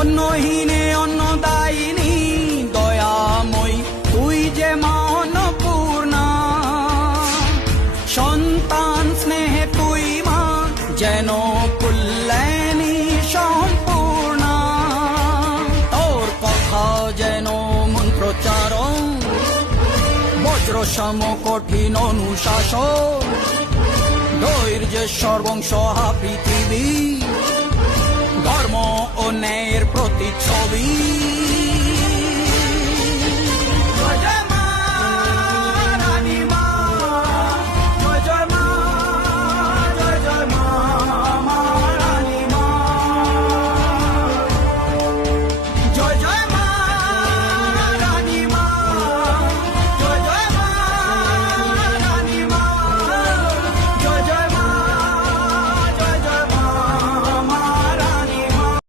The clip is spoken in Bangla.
অন্নহীনে অন্নদায়িনী দয়াময়ী তুই যে মা অন্নপূর্ণা। সন্তান স্নেহে তুই মা যেন কল্যাণী সম্পূর্ণা। তোর কথা যেন মন্ত্রোচ্চারণ, বজ্রসম কঠিন অনুশাসন। ধৈর্যের সর্বংসহা পৃথিবী, ধর্ম ও ন্যায়ের প্রতিচ্ছবি।